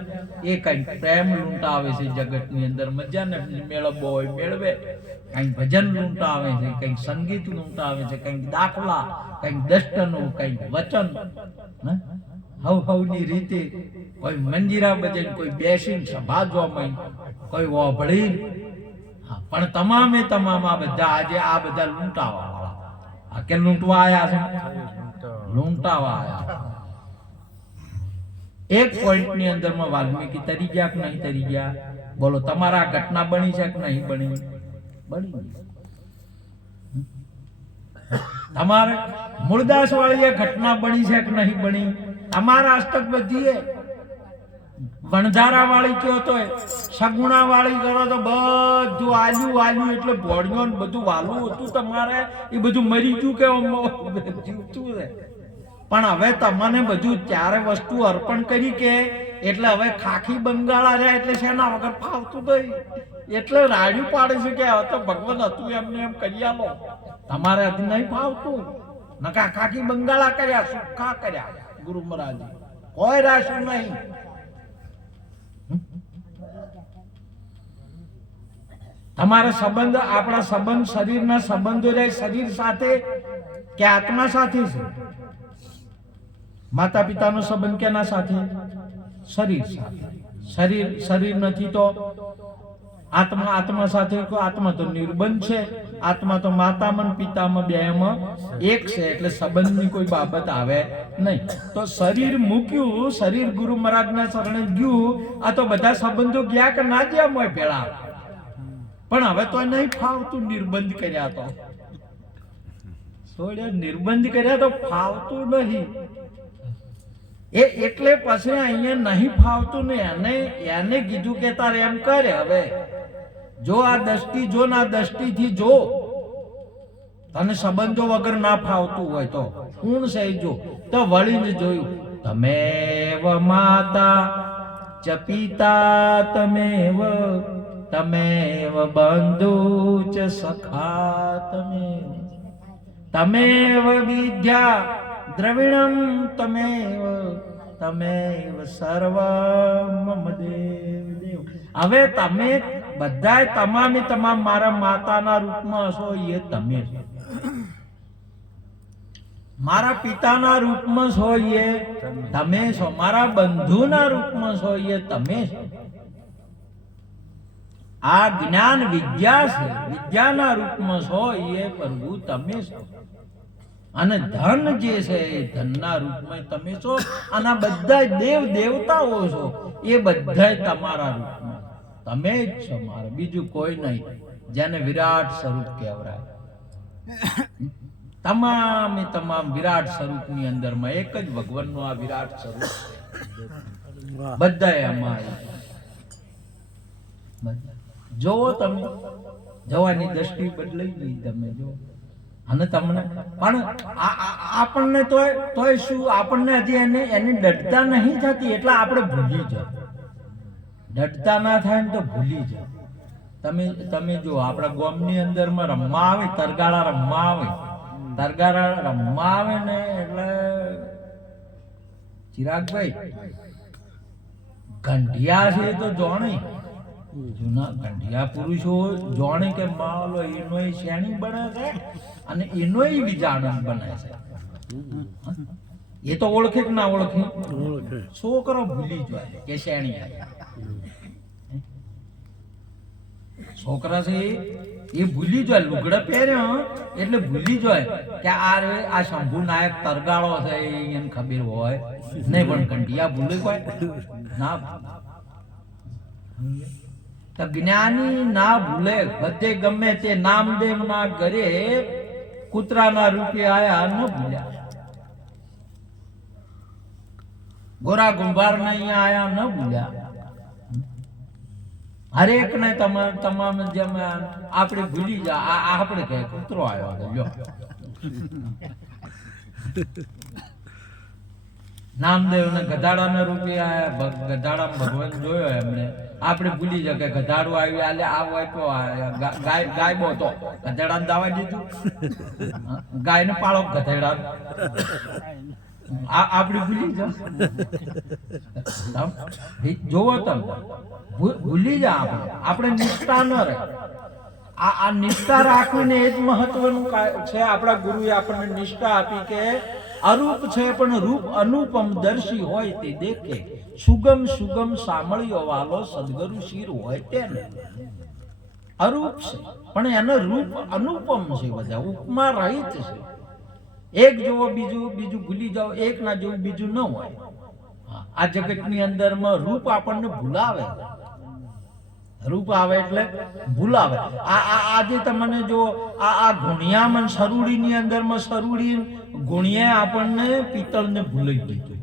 એ કઈક પ્રેમ લૂંટાવે છે જગતની અંદર. મજાને મેળવવો હોય મેળવે, કઈક ભજન લૂંટાવે છે, કઈક સંગીત લૂંટાવે છે, કઈક દાખલા, કઈક દષ્ટનું, કઈક વચન, હવની રીતે. કોઈ મંજીરા બજે, કોઈ બેસીને સભા જોવાય, કોઈ ઓભળી. પણ તમામ આ બધા આજે આ બધા લૂંટાવા વાળા, આ કે લૂંટવા આયા છે, લૂંટાવા આયા. એક પોઈન્ટ ની અંદર માં વાલ્મીકી તરી ગયા કે નહીં તરી ગયા? બોલો, તમારા ઘટના બની છે કે નહીં બની? બની. તમારે મૂળદાસ વાળી ઘટના બની છે કે નહીં બની? અમારા અષ્ટક બધીએ વણધારા વાળી કયો તો સગુણા વાળી કરો તો બધું આલ્યું એટલે ભોળિયો ને બધું વાલું હતું તમારે, એ બધું મરી ગયું કે જીવતું છે. પણ હવે તમને બધું ત્યારે વસ્તુ અર્પણ કરી કે એટલે હવે ખાખી બંગાળા રહ્યા એટલે શેના વગર ફાવતું નહીં, એટલે રાડ્યું પાડે છે કે હવે તો ભગવાન હતું એમને એમ કરી આલો. તમારે હજી નહીં ફાવતું, નકા ખાખી બંગાળા કર્યા, સુખા કર્યા ગુરુ મહારાજ, કોઈ રાશું નહીં. તમારા સંબંધ, આપણા સંબંધ શરીરના સંબંધો રહે શરીર સાથે કે આત્મા સાથે છે? માતા પિતાનો સંબંધ કેના સાથે? શરીર સાથે. શરીર નથી તો આત્મા સાથે. આત્મા તો નિર્બંધ છે, આત્મા તો માતામાં પિતામાં બેમાં એક છે, એટલે સંબંધની કોઈ બાબત આવે નહીં. તો શરીર મૂક્યું, શરીર ગુરુ મહારાજના શરણે ગયું, આ તો બધા સંબંધો ગયા કે ના ગયા મોય ભેળા. પણ હવે તો નહીં ફાવતું, નિર્બંધ કર્યા તો છોડ્યા, નિર્બંધ કર્યા તો ફાવતું નહીં. એટલે પછી અહીંયા નહીં ફાવતું ને એને કીધું કે તારે એમ કરે, હવે જો આ દ્રષ્ટિ જો ના દ્રષ્ટિથી જો તને સંબંધો વગર ના ફાવતું હોય તો કોણ છે જો? તો વળીને જોયું, તમેવ માતા ચ પિતા તમેવ બંધુ ચ સખા તમેવ વિદ્યા દ્રવિણમ તમેવ સર્વ મમ દેવ. હવે તમે બધાય તમામ મારા માતાના રૂપમાં છો, એ તમે છો. મારા પિતાના રૂપમાં છો, એ તમે છો. મારા બંધુના રૂપમાં છો, એ તમે છો. આ જ્ઞાન વિદ્યા છે, વિદ્યાના રૂપમાં છો, એ પ્રભુ તમે છો. અને ધન જે છે એ ધનના રૂપમાં તમે છો. અને બધા દેવ દેવતાઓ છો, એ બધા તમારા રૂપમાં તમે જ છો મારા, બીજું કોઈ નહીં. જેને વિરાટ સ્વરૂપ કહેવાય. તમામ વિરાટ સ્વરૂપની અંદરમાં એક જ ભગવાનનું આ વિરાટ સ્વરૂપ બધાય અમારી. જોવો તમે, જવાની દ્રષ્ટિ બદલાઈ ગઈ. તમે જો અને તમને પણ આપણને તોય શું આપણને હજી એની ડડતા નહીં થતી એટલે આપણે ભૂલી જાય. ડડતા ના થાય ને તો ભૂલી જાય. તમે જો આપણા ગામની અંદરમાં રમવા આવે, તરગાળા રમવા આવે ને એટલે ચિરાગભાઈ ગંઢિયા છે તો જોણે જૂના ગંઢિયા પુરુષો જોણે કે માલો એનોય શેણી બને છે અને એનોય બીજાણંદ બને છે. એ તો ઓળખે કે ના ઓળખે? છોકરો ભૂલી જાય કે શેણી છોકરા છે એ ભૂલી જાય. લુગડા પહેર્યો એટલે ભૂલી જાય કે આ શંભુ નાયક તરગાળો છે એને ખબર હોય નહીં, પણ ઘંટિયા ભૂલી હોય ના. તો જ્ઞાની ના ભૂલે, બધે ગમે તે નામદેવ ના ઘરે કૂતરાના રૂપે આયા ન ભૂલ્યા, ગોરા ગુંભાર ને અહીંયા આયા ન ભૂલ્યા. હરેક ને તમામ જેમ આપણે ભૂલી જા, આપણે કે કૂતરો આવ્યો લ્યો. નામદેવ ને ગધાડાના રૂપે આયા, ગધાડા ભગવાન જોયો એમને, આપણે ભૂલી જાય કે ગધાડું આવ્યું આલે આવો આપ્યો, ગાય બોતો ગધેડાને દાવા દીધું, ગાય ને પાળો ગધેડા આપણે ભૂલી જા. જોવો તમે ભૂલી જા, આપણે નિષ્ઠા ન રહે. આ નિષ્ઠા રાખવીને એ જ મહત્વનું છે. આપણા ગુરુએ આપણને નિષ્ઠા આપી કે અરૂપ છે પણ રૂપ અનુપમ દર્શી હોય તે દેખે, સુગમ સુગમ સાંભળ્યો વાલો સદગુરુ શિર હોય તેને. અરૂપ છે પણ એનો રૂપ અનુપમ છે, બધા ઉપમા રહિત છે. એક જોવો બીજું ભૂલી જાઓ, એક ના જોવું બીજું ન હોય. આ જગતની અંદરમાં રૂપ આપણને ભૂલાવે, રૂપ આવે એટલે ભૂલાવે. આજે તમને જો આ ગુણિયામાં સરુડીની અંદરમાં સરુડી ગુણિયે આપણને પિત્તળને ભૂલાઈ દીધું.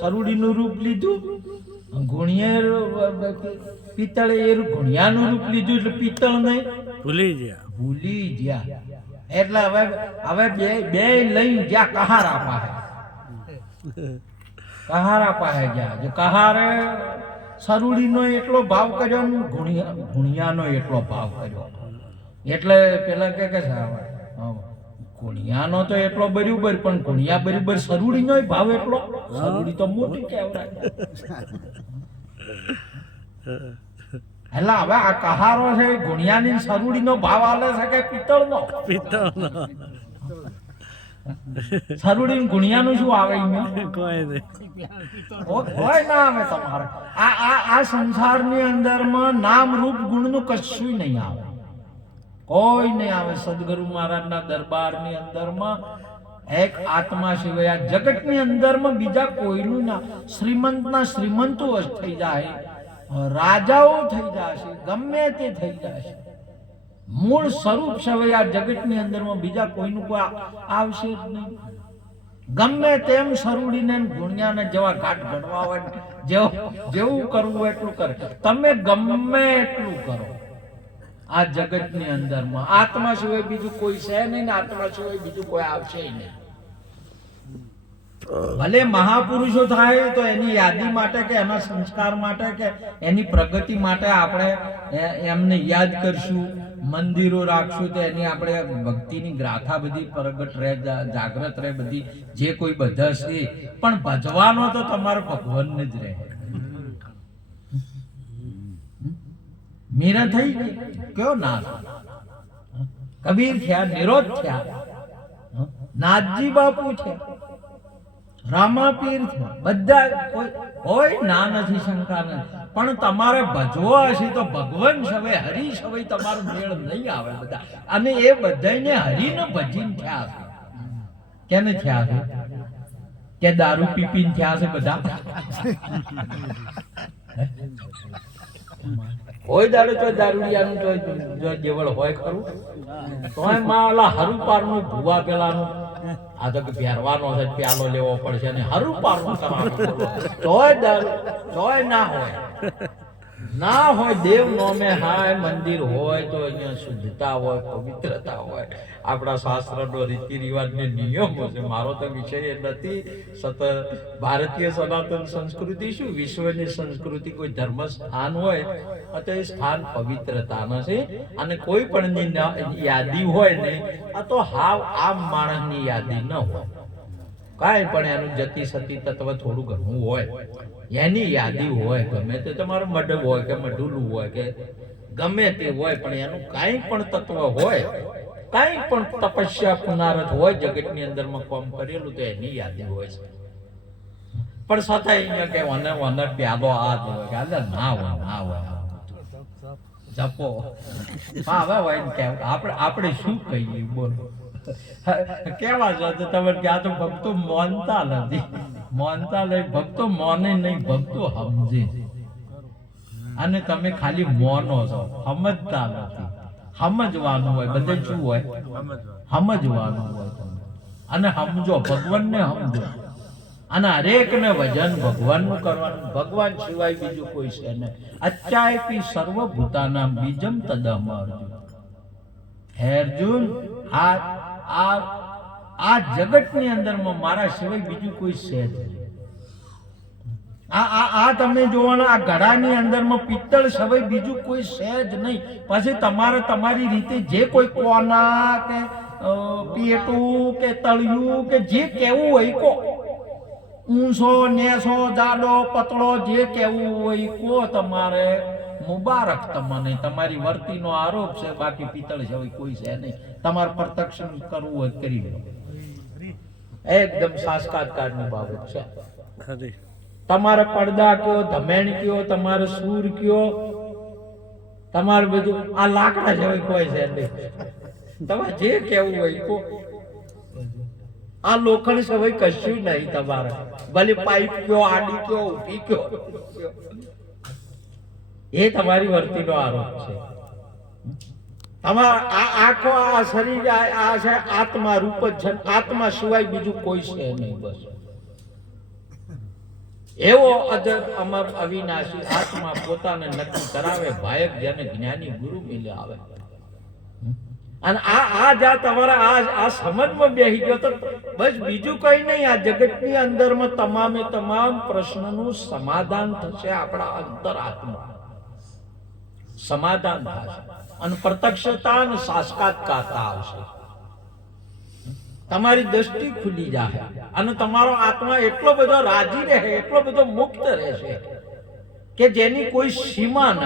સરુડીનું રૂપ લીધું, ગુણિયે પિત્તળે એ ગુણિયાનું રૂપ લીધું એટલે પિત્તળ નહીં ભૂલી ગયા. એટલે હવે બે લઈ ગયા કહારા પાસે ગયા. જો કહારે સરુડીનો એટલો ભાવ કર્યો ને ગુણિયાનો એટલો ભાવ કર્યો, એટલે પેલા કે ગુણિયાનો તો એટલો બરાબર, પણ ગુણિયા બરાબર સરુડીનો ભાવ એટલો. સરુડી તો મોટી કહેવાય. એટલે હવે આ કહારો છે ગુણિયાની સરુડીનો ભાવ આલે છે કે પિત્તળનો? સરુડી ગુણિયાનું શું આવે? કોઈ ના આવે તમારે. આ સંસારની અંદરમાં નામ રૂપ ગુણનું કશું નહીં આવે, કોઈ નહીં આવે. સદગુરુ મહારાજના દરબારની અંદરમાં એક આત્મા સિવાય આ જગતની અંદરમાં બીજા કોઈનું ના. શ્રીમંતના શ્રીમંતો થઈ જાય, રાજાઓ થઈ જશે, ગમે તે થઈ જશે, મૂળ સ્વરૂપ સિવાય આ જગતની અંદરમાં બીજા કોઈનું કોઈ આવશે જ નહીં. ગમે તેમ સરુડીને ગુણિયાને જેવા ઘાટ ઘડવા હોય, જેવું કરવું એટલું કરે. તમે ગમે એટલું કરો આ જગતની અંદરમાં, આત્મા સિવાય બીજું કોઈ છે નહીં ને આત્મા સિવાય બીજું કોઈ આવશે નહીં. ભલે મહાપુરુષો થાય તો એની યાદી માટે કે એના સંસ્કાર માટે કે એની પ્રગતિ માટે આપણે એમને યાદ કરશું, મંદિરો રાખશું, તો એની આપણે ભક્તિની ગ્રાથા બધી પ્રગટ રહે, જાગ્રત રહે બધી, જે કોઈ બધા છે. પણ ભજવાનો તો તમારો ભગવાનને જ રહે. મીરા થઈ ગઈ, કયો નાથ? કબીર થયા, નિરોધ થયા, નાથજી બાપુ છે, રામાપીર છે, બધા કોઈ ના નથી, શંકા નથી. પણ તમારે ભજવો હશે તો ભગવાન સવે હરિ સવે તમારો મેળ નહીં આવે બધા. અને એ બધાને હરિને ભજીને થયા છે. કેને થયા છે? કે દારૂ પીપીને થયા છે બધા? કોઈ દારૂ તો દારૂડિયાનું તો જેવળ હોય ખરું, તોય માલા હરુપારનું ભૂવા પેલાનું આ તો પહેરવાનો છે, પ્યાલો લેવો પડશે અને હરુપારનું કરવાનું, તોય દારૂ તોય ના હોય. ના હોય દેવ નોમે હાય મંદિર હોય તો અહીંયા શુદ્ધતા હોય, પવિત્રતા હોય, આપણા શાસ્ત્રનો રીતિ રિવાજને નિયમો છે. મારો તો વિષય એ નથી. ભારતીય સનાતન સંસ્કૃતિ શું, વિશ્વની સંસ્કૃતિ કોઈ ધર્મ સ્થાન હોય તો એ સ્થાન પવિત્રતાના છે. અને કોઈ પણ યાદી હોય ને આ તો હાવ આમ માણસની યાદી ન હોય, કાંઈ પણ એનું જતી સતી તત્વ થોડું ઘણું હોય, એની યાદી હોય. ગમે તે તમારું મઢ હોય કે મઢુલું હોય કે ગમે તે હોય, પણ એનું કાંઈ પણ તત્વ હોય, કાંઈ પણ તપસ્યા પુનારથ હોય જગતની અંદરમાં કામ કરેલું તો એની યાદી હોય છે. પણ છતાં અહીંયા કે વને પ્યાલો આ જ હોય કે ના હોય, ના હોય જપો હવે હોય ને કેમ આપણે શું કહીએ બોલો. કેવા છે તમે કે આ તો ભક્તો માનતા નથી, માનતા નહીં, ભક્તો માને નહીં, ભક્તો સમજે. અને તમે ખાલી મોનો છો, સમજતા નથી. સમજવાનું હોય, બધે શું હોય, સમજવાનું હોય. અને સમજો, ભગવાનને સમજો. અને હરેક ને ભજન ભગવાનનું કરવાનું. ભગવાન સિવાય બીજું કોઈ છે નહીં. અત્યાપી સર્વભૂતાના બીજમ તદમ અર્જુન. હે અર્જુન, આ જગતની અંદરમાં મારા સિવાય બીજું કોઈ છે જ નહીં. આ તમે જોવાના આ ઘડાની અંદરમાં પિત્તળ સિવાય બીજું કોઈ છે જ નહીં. પછી તમારે તમારી રીતે જે કોઈ કોના કે પેટું કે તળિયું કે જે કેવું હોય કો, ઊંચો નેસો જાડો પતળો જે કેવું હોય કો, તમારે મુબારક તમને. તમારી વર્તીનો આરોપ છે, બાકી પિત્તળ સિવાય કોઈ છે નહીં. તમારે પ્રત્યક્ષ કરવું હોય કરી લો. એકદમ સાક્ષાત્કારની બાબત છે. તમારે પડદા કયો, ધમેણ કયો, તમારે સૂર કયો, તમારે બધું આ લાકડા જેવું કોઈ છે નહીં. તમારે જે કેવું હોય કો, આ લોખંડ સિવાય કશું નહીં. તમારે ભલે પાઇપ કયો, આડી કયો, ઊભી કયો, એ તમારી વર્તીનો આરોપ છે. તમારા આખો આ શરીર આ છે આત્મા રૂપ જ છે. આત્મા સિવાય બીજું કોઈ છે નહીં. બસ એવો અજર અમર અવિનાશી આત્મા પોતાને નક્કી કરાવે, ભાયક જેને જ્ઞાની ગુરુ મિલે આવે. અને આ જા તમારા આ સમજમાં બેસી ગયો તો બસ બીજું કઈ નહીં. આ જગતની અંદરમાં તમામે તમામ પ્રશ્નનું સમાધાન થશે. આપણા અંતરાત્મા સમાધાન થશે અને પ્રત્યક્ષતા અને સાક્ષાત્કારતા આવશે. તમારી દ્રષ્ટિ ખુલી જાય અને તમારો આત્મા એટલો બધો રાજી રહે, એટલો બધો મુક્ત રહેશે કે જેની કોઈ સીમા ન.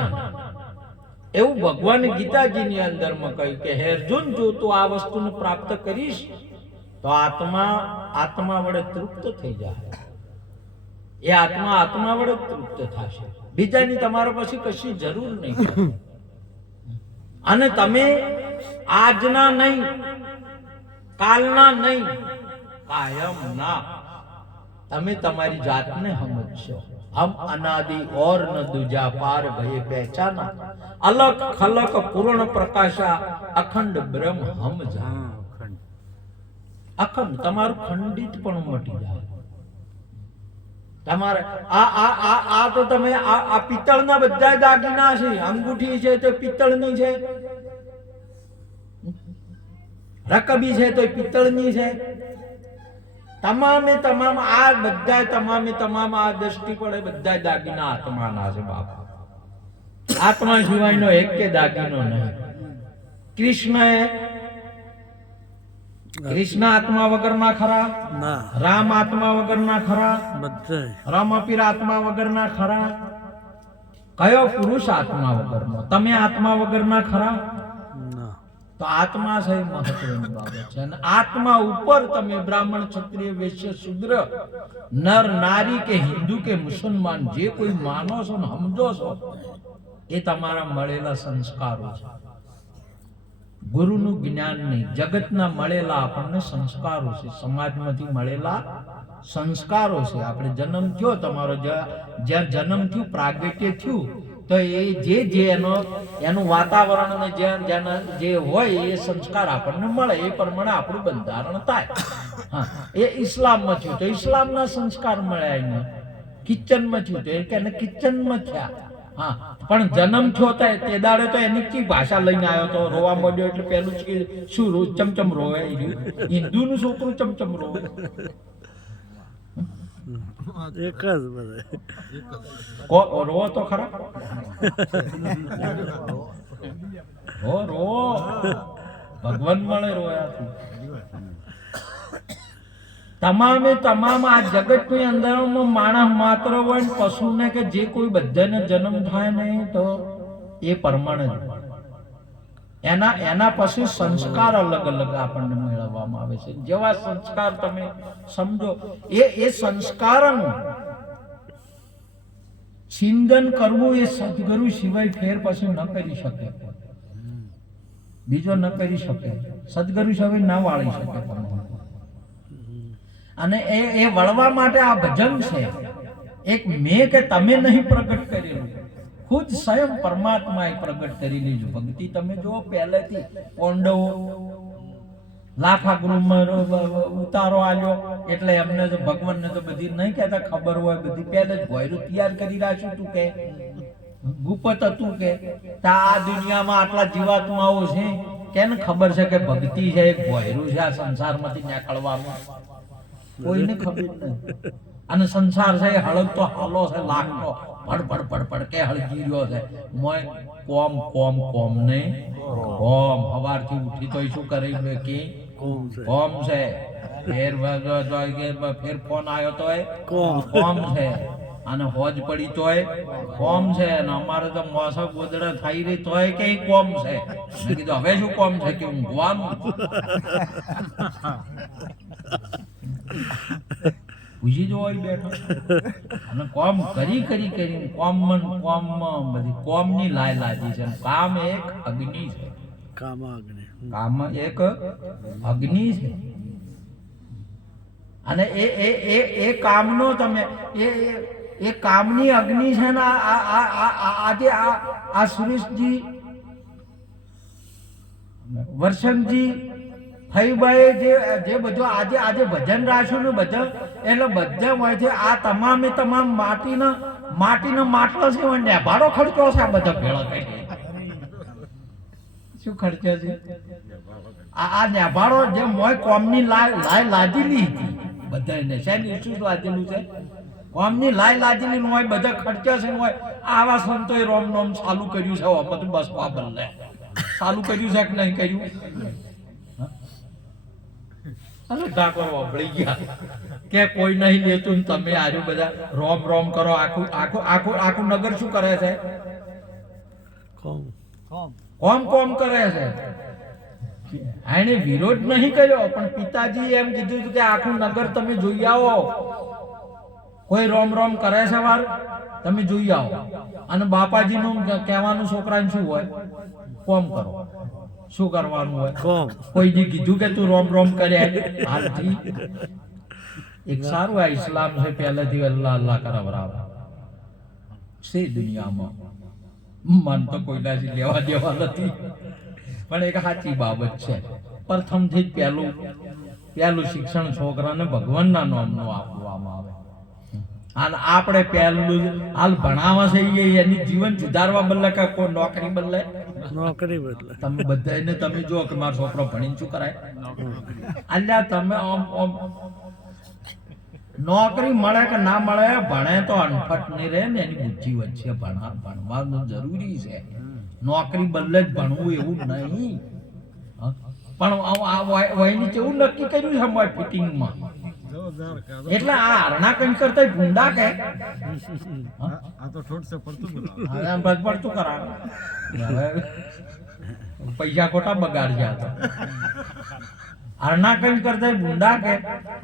એવું ભગવાન ગીતાજીની અંદરમાં કહ્યું કે હે અર્જુન, જો તું આ વસ્તુને પ્રાપ્ત કરીશ તો આત્મા વડે તૃપ્ત થઈ જાય. એ આત્મા વડે તૃપ્ત થશે. બીજાની તમારા પછી કશી જરૂર નહીં. અને તમે આજના નહીં, કાલના નહીં, કાયમના તમે તમારી જાતને સમજશો. હમ અનાદિ ઓર ન દુજા પાર ભય પહેચાના, અલક ખલક પૂર્ણ પ્રકાશા અખંડ બ્રહ્મ હમ જાન. અખંડ તમારું ખંડિત પણ મટી જાય. તમારે આ તો તમે આ પિત્તળના બધા દાગીના છે. અંગૂઠી છે તો પિત્તળની છે, રકબી છે તો પિત્તળની છે. તમામે તમામ આ બધા તમામ આ દ્રષ્ટિ પડે બધા દાગીના આત્માના છે. બાપા આત્મા સિવાયનો એક કે દાગીનો નહીં. કૃષ્ણ આત્મા વગરના ખરા, રામ આત્મા વગરના ખરા, રામપીર આત્મા વગરના ખરા. કયો પુરુષ આત્મા વગરનો? તમે આત્મા વગરના ખરા? તો આત્મા છે મહત્વની બાબત છે. અને આત્મા ઉપર તમે બ્રાહ્મણ, ક્ષત્રિય, વૈશ્ય, શૂદ્ર, નર, નારી કે હિન્દુ કે મુસલમાન જે કોઈ માનો છો ને સમજો છો એ તમારા મળેલા સંસ્કારો છે. ગુરુનું જ્ઞાન નહીં, જગતના મળેલા આપણને સંસ્કારો છે. સમાજમાંથી મળેલા સંસ્કારો છે. આપણે જન્મ થયો, તમારો જ્યાં જન્મ થયું, પ્રાગટ્ય થયું, તો એ જે એનું વાતાવરણ ને જે હોય એ સંસ્કાર આપણને મળે. એ પ્રમાણે આપણું બંધારણ થાય. હા, એ ઇસ્લામમાં થયું તો ઇસ્લામના સંસ્કાર મળ્યા. એને કિચનમાં થયું તો એને કિચનમાં થયા. હા પણ જન્મ થયો તે દાડે તો એની કઈ ભાષા લઈને આવ્યો તો રોવા માંડ્યો એટલે પેલું જ શું ચમચમ રોવે હિન્દુનું છોકરું ચમચમ રોવે એક જ બધે રોવો તો ખરા રો ભગવાન મળે રોયા તમામે તમામ આ જગતની અંદરમાં માણસ માત્ર હોય ને પશુને કે જે કોઈ બધાને જન્મ થાય ને તો એ પરમાણુ એના પછી સંસ્કાર અલગ અલગ આપણને મેળવવામાં આવે છે જેવા સંસ્કાર તમે સમજો એ સંસ્કારનું ચિંતન કરવું એ સદગુરુ સિવાય ફેર પછી ન કરી શકે બીજો ન કરી શકે સદગુરુ સિવાય ના વાળી શકે તમે અને એ વળવા માટે આ ભજન છે એક મેં કે તમે નહીં પ્રગટ કરેલું ખુદ સ્વયં પરમાત્માએ પ્રગટ કરેલી છે ભક્તિ તમે જો પહેલેથી પાંડવો લાફા ગૃહમાં ઉતારો આલ્યો એટલે એમને તો ભગવાનને તો બધી નહીં કહેતા ખબર હોય બધી પહેલે જ ભોયરું તૈયાર કરી રાખ્યું તું કે ગુપત હતું કે આ દુનિયામાં આટલા જીવાત્માઓ છે કેને ખબર છે કે ભક્તિ છે એક ભોયરું છે આ સંસારમાંથી નીકળવાનું કોઈને ખબર નહીં અને સંસાર છે હળગતો હાલો છે લાગતો પડપડ પડપડ કે હળગી રહ્યો છે મોય કોમ કોમ કોમ ને કોમ સવારથી ઉઠી તોય શું કરી મે કે કોમ છે ફેર ફોન આવ્યો તોય કોમ છે અને હોજ પડી તોય કોમ છે અને અમારે તો મોસમ ગોદડા થઈ રહી તોય કે કોમ છે મેં કીધું હવે શું કોમ છે કે ઊંઘવાનું પૂછી જો બેઠો અને કોમ કરી કોમ બધી કોમની લાય લાજી છે કામ એક અગ્નિ છે કામ એક અગ્નિ છે અને એ કામનો તમે એ કામની અગ્નિ છે ને આજે આ સુરેશજી વર્ષનજી ફઈબાઈ જે બધું આજે ભજન રાખ્યું ને બધા એટલે બધા હોય છે આ તમામે તમામ માટીનો માટલો છે નેભાડો ખર્ચો છે આ બધા ભેળા કરી શું ખર્ચો છે આ નેભાડો જે મોય કોમની લાય લાદેલી હતી બધાને શેની શું લાદેલું છે કોમની લાય લાદેલી હોય બધા ખર્ચા છે હોય આવા સંતોએ રોમ નોમ ચાલુ કર્યું છે બધું બસ બદલે ચાલુ કર્યું છે કે નહીં કર્યું ઠાકોર વાપરી ગયા કે કોઈ નહીં લેતું તમે આજુ બધા રોમ રોમ કરો આખું નગર શું કરે છે કોમ કરે છે એને વિરોધ નહીં કર્યો પણ પિતાજી એમ કીધું કે આખું નગર તમે જોઈ આવો કોઈ રોમ રોમ કરે છે વાર તમે જોઈ આવો અને બાપાજીનું કહેવાનું છોકરાને શું હોય કોમ કરો શું કરવાનું હોય કોઈ જી કીધું કે તું રોમ રોમ કરે હાલથી એક સારું આ ઇસ્લામ છે પહેલેથી અલ્લાહ અલ્લાહ કરાવરાવે છે દુનિયામાં મન તો કોઈનાથી લેવા દેવા નથી પણ એક સાચી બાબત છે પ્રથમથી જ પહેલું શિક્ષણ છોકરાને ભગવાનના નામનું આપવામાં આવે અને આપણે પહેલું હાલ ભણાવવા છે એની જીવન સુધારવા બદલે કે કોઈ નોકરી બદલે તમે બધાને તમે જો કે મારો છોકરો ભણીને શું કરાય અલ્યા તમે નોકરી મળે કે ના મળે ભણે તો અનફટ નહીં રહે ને એની બુદ્ધિ વચ્ચે ભણવાનું જરૂરી છે નોકરી બદલે જ ભણવું એવું નહીં પણ વહીની કેવું નક્કી કર્યું છે અમારે ફિટિંગમાં એટલે આ હરણા કઈ કરતા ગુંડા કે આ તો ઠોટ છે પડતું પડતું કરાવે પૈસા ખોટા બગાડ્યા હતા હરણા કઈ કરતા ગુંડા કે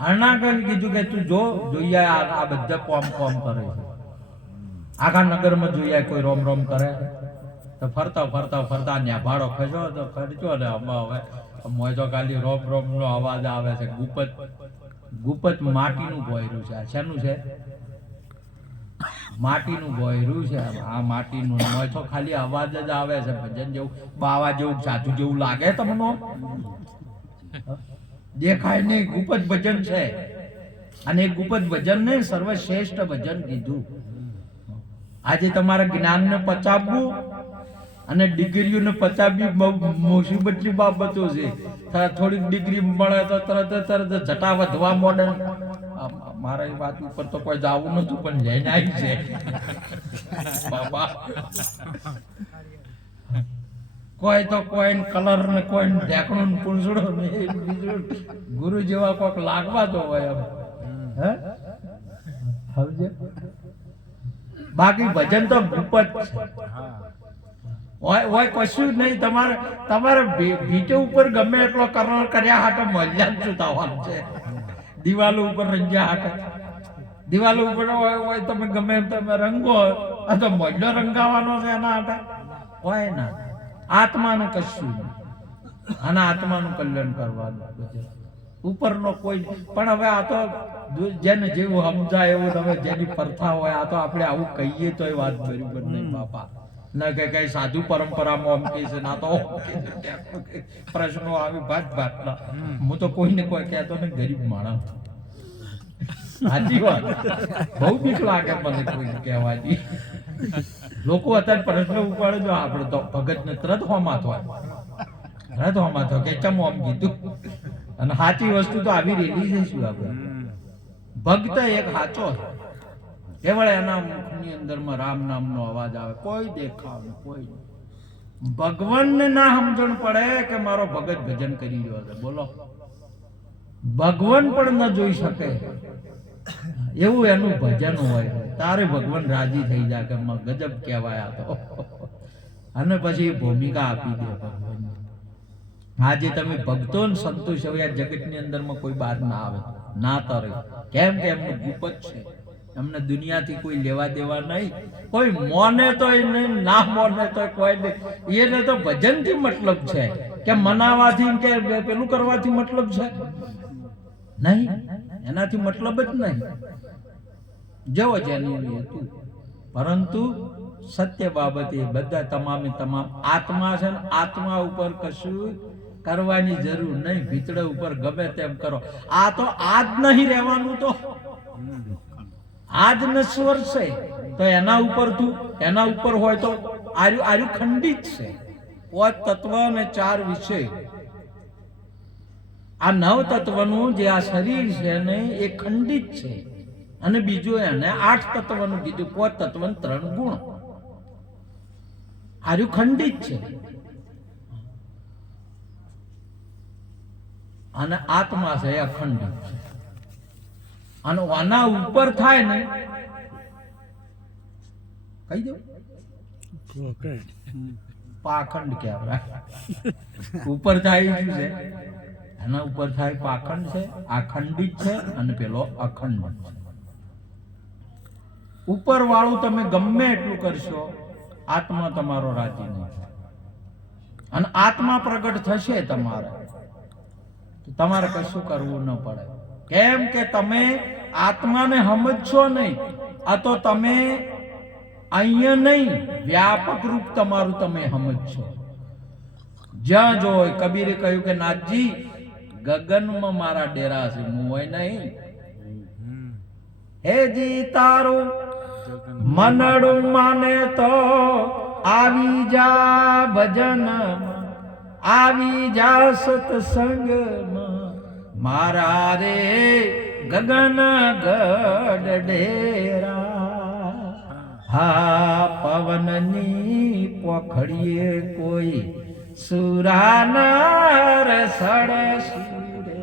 હરણા કઈ કીધું કે તું જોઈએ આ બધા કોમ કરે છે આખા નગરમાં જોઈએ કોઈ રોમ રોમ કરે તો ફરતા ન્યાભાડો ખર્ચો તો ખર્ચો ને હવે મોય તો ખાલી રોમ નો અવાજ આવે છે ગુપત માટીનું ગોયરું છે શેનું છે માટીનું ગોયરું છે આ માટીનું મોય તો ખાલી અવાજ જ આવે છે ભજન જેવું બાવા જેવું સાધુ જેવું લાગે તમને દેખાય નહીં ગુપત ભજન છે અને ગુપત ભજન ને સર્વશ્રેષ્ઠ ભજન કીધું આજે તમારા જ્ઞાનને પચાવવું અને ડિગ્રીઓને પચાવવી બહુ મુસીબતની બાબતો છે. થોડીક ડિગ્રી મળે તો તરત જટા વધવા મોડે. મારા એ વાત ઉપર તો કોઈ જાવું નતું પણ લઈને આવી છે બાબા. કોઈ તો કોઈ કલર ને કોઈ ઢેકણું ને પૂંછડો ને બીજું ગુરુ જેવા કોઈક લાગવા તો હોય એમ. હે સમજે? બાકી ભજન તો ભૂપ જ છે. હોય કશું નહીં. તમારે ભીટે ઉપર ગમે એટલો કલર કર્યા હાટે મલ્યા જ થવાનું છે. દિવાલો ઉપર રંગ્યા હાટે દિવાલો ઉપર હોય તમે ગમે એમ તમે રંગો આ તો મલ્યો રંગાવાનો છે એના હાટે હોય ના. આત્માને કશું નહીં. આના આત્માનું કલ્યાણ કરવાનું બધું ઉપરનો કોઈ પણ. હવે આ તો જેને જેવું સમજાય એવું તમે જેની પ્રથા હોય. આ તો આપણે આવું કહીએ તો એ વાત બરાબર નહીં બાપા. ના કે કઈ સાધુ પરંપરામાં આમ કહે છે ના તો પ્રશ્નો આવી ભાતના. હું તો કોઈને કોઈ કહેતો ને ગરીબ માણસ. સાચી વાત. બહુ બીક લાગે મને કોઈ કહેવાથી. લોકો અત્યારે પ્રશ્ન ઉપાડે જો આપણે તો ભગત ને તરત હોમાં થાય કે ચમો આમ કીધું. અને સાચી વસ્તુ તો આવી રેલી જઈશું આપણે. ભક્ત એક સાચો કેવળ એના મુખની અંદરમાં રામ નામનો અવાજ આવે. કોઈ દેખાવ કોઈ ભગવાનને ના સમજણ પડે કે મારો ભગત ભજન કરી રહ્યો છે. બોલો ભગવાન પણ ન જોઈ શકે એવું એનું ભજન હોય. તારે ભગવાન રાજી થઈ જાય કે ગજબ કહેવાય આ તો. અને પછી ભૂમિકા આપી દે ભગવાન. આજે તમે ભક્તો ને સંતોષ હવે આ જગતની અંદરમાં કોઈ બહાર ના આવે ના તરે. કેમ કે એમનું ગુપ્ત છે. એમને દુનિયાથી કોઈ લેવા દેવા નહીં. કોઈ મોને તો નહીં, ના મોને તો કોઈ નહીં. એને તો ભજનથી મતલબ છે કે મનાવાથી કે પેલું કરવાથી મતલબ છે નહીં. એનાથી મતલબ જ નહીં. જવો જેની હતું. પરંતુ સત્ય બાબતે બધા તમામે તમામ આત્મા છે ને આત્મા ઉપર કશું કરવાની જરૂર નહીં. ભીતળે ઉપર ગમે તેમ કરો. આ તો આજ નહીં રહેવાનું. તો આજ નશ્વર છે તો એના ઉપર હોય તો આર્યું ખંડિત છે. પાંચ તત્વ અને 4 વિષય. આ 9 તત્વનું જે આ શરીર છે ને એ ખંડિત છે. અને બીજું એને 8 તત્વનું કીધું. 5 તત્વ 3 ગુણ. આર્યું ખંડિત છે. અને આત્મા છે એ અખંડિત છે. અને આના ઉપર થાય ને કહી દઉં પાખંડ કહેવાય. ઉપર થાય શું છે? એના ઉપર થાય પાખંડ છે. આ ખંડિત છે અને પેલો અખંડ છે. ઉપર વાળું તમે ગમે એટલું કરશો આત્મા તમારો રાજી નહીં થાય. અને આત્મા પ્રગટ થશે તમારે કશું કરવું ન પડે. કેમ કે તમે આત્માને સમજશો નહીં. આ તો તમે અહીંયા નહીં વ્યાપક રૂપ તમારું તમે સમજશો. જ્યાં જોય કબીરે કહ્યું કે નાથજી ગગનમાં મારા ડેરા છે હું હોય નહીં. હે જી તારું મનડું માને તો આવી જા ભજન, આવી જા સત્સંગમાં મારા રે ગગન ગઢ ડેરા. હા પવનની પોખડીએ કોઈ સુરાનર સડસુરે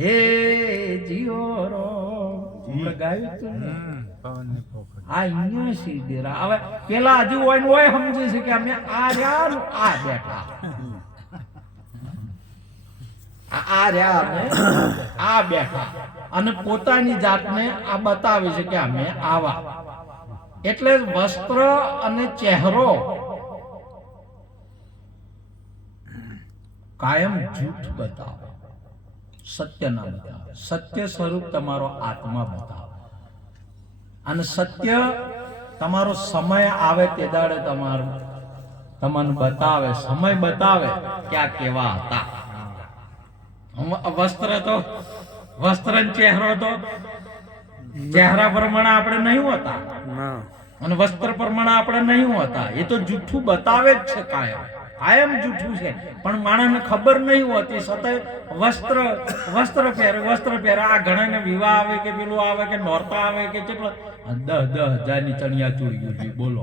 હે જીઓરો ગાયું તું આ અહીંયા સીધેરા. હવે પેલા હજુ હોય સમજે છે કે અમે આ રહ્યા આ બેઠા આ રહ્યા અમે આ બેઠા અને પોતાની જાતને આ બતાવે છે કે અમે આવા. એટલે વસ્ત્ર અને ચહેરો કાયમ જૂઠ બતાવે, સત્ય ના બતાવે. સત્ય સ્વરૂપ તમારો આત્મા બતાવે. અને સત્ય તમારો સમય આવે તે દાડે તમારું તમને બતાવે, સમય બતાવે કે આ કેવા હતા. વસ્ત્ર ચહેરો તો ચહેરા પ્રમાણે આપણે નહીં હોતા. અને વસ્ત્ર પ્રમાણે આપણે નહીં હોતા. એ તો જૂઠું બતાવે જ છે કાયમ જૂઠું છે, પણ માણસને ખબર નહીં હોતી છતાંય વસ્ત્ર પહેરે. આ ઘણાને વિવાહ આવે કે પેલું આવે કે નોરતા આવે કે કેટલો 10,000 ની ચણિયા ચોળી બોલો.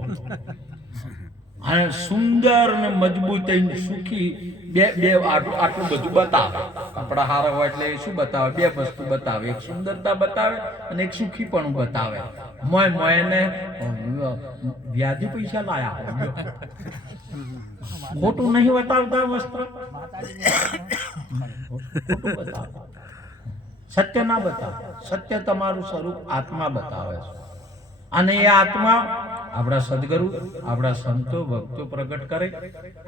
અને સુંદર ને મજબૂત સુખી બે આટલું બધું બતાવે. કપડા સારા હોય એટલે શું બતાવે? બે વસ્તુ બતાવે, એક સુંદરતા બતાવે અને એક સુખી પણ બતાવે. મોય ને વ્યાજી પૈસા લાયા હોય. ખોટું નહીં બતાવતા વસ્ત્ર, ખોટું બતાવે. સત્ય ના બતાવે. સત્ય તમારું સ્વરૂપ આત્મા બતાવે છે. અને એ આત્મા આપણા સદગુરુ આપણા સંતો ભક્તો પ્રગટ કરે.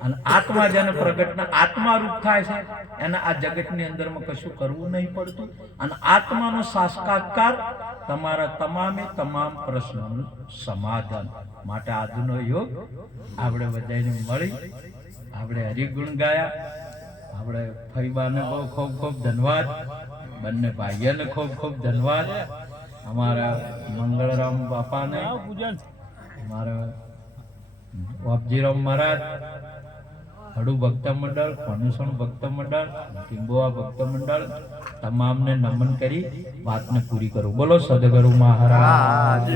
અને આત્મા જેને પ્રગટ આત્મા રૂપ થાય છે એને આ જગતની અંદરમાં કશું કરવું નહીં પડતું. અને આત્માનો સાક્ષાત્કાર તમારા તમામ પ્રશ્નોનું સમાધાન માટે આજનો યોગ આપણે બધાને મળી, આપણે હરિગુણ ગાયા. આપણે ફઈબાને બહુ ખૂબ ખૂબ ધન્યવાદ, બંને ભાઈઓને ખૂબ ખૂબ ધન્યવાદ, અમારા મંગળરામ બાપાને, અમારા વાપજીરામ મહારાજ, હડુ ભક્ત મંડળ, ફનુસણ ભક્ત મંડળ, ટીંબોવા ભક્ત મંડળ, તમામને નમન કરી વાતને પૂરી કરું. બોલો સદગુરુ મહારાજ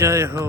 જય હો.